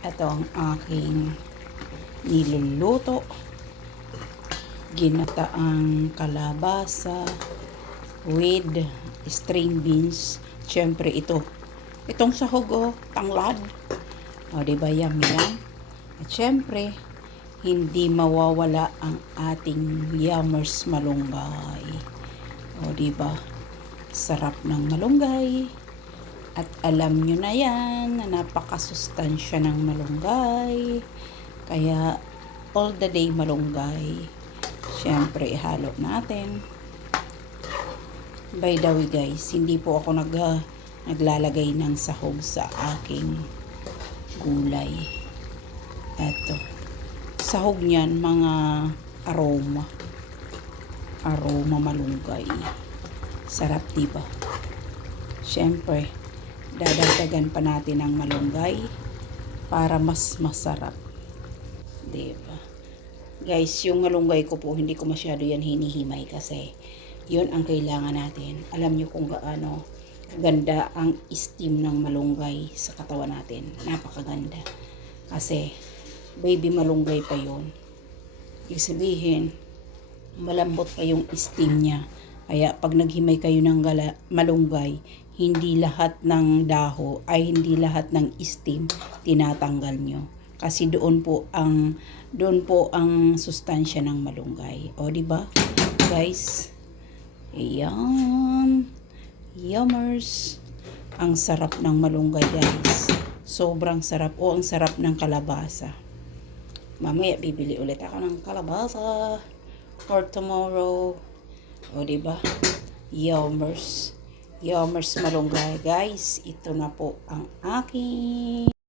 Ito ang aking niluluto. Ginataang kalabasa with string beans. Siyempre itong sahog tanglad. O diba, yummy yan. At siyempre, hindi mawawala ang ating Yummers malunggay. O diba, sarap ng malunggay. At alam nyo na yan, na napakasustansya ng malunggay. Kaya, all the day malunggay. Siyempre, ihalo natin. By the way guys, hindi po ako naglalagay ng sahog sa aking gulay. Eto. Sahog niyan, mga aroma. Aroma malunggay. Sarap, diba? Siyempre, dadagdagan pa natin ng malunggay para mas masarap. Diba? Guys, yung malunggay ko po, hindi ko masyado yan hinihimay kasi yun ang kailangan natin. Alam nyo kung gaano ganda ang steam ng malunggay sa katawan natin. Napakaganda. Kasi, baby malunggay pa yun. Ibig sabihin, malambot pa yung steam niya. Kaya, pag naghimay kayo ng malunggay, hindi lahat ng daho ay hindi lahat ng steam tinatanggal nyo. Kasi doon po ang sustansya ng malunggay. O, diba? Guys, ayan. Yummers. Ang sarap ng malunggay, guys. Sobrang sarap. O, ang sarap ng kalabasa. Mamaya, bibili ulit ako ng kalabasa for tomorrow. O, diba? Yummers. Yummers malunggay, guys. Ito na po ang aking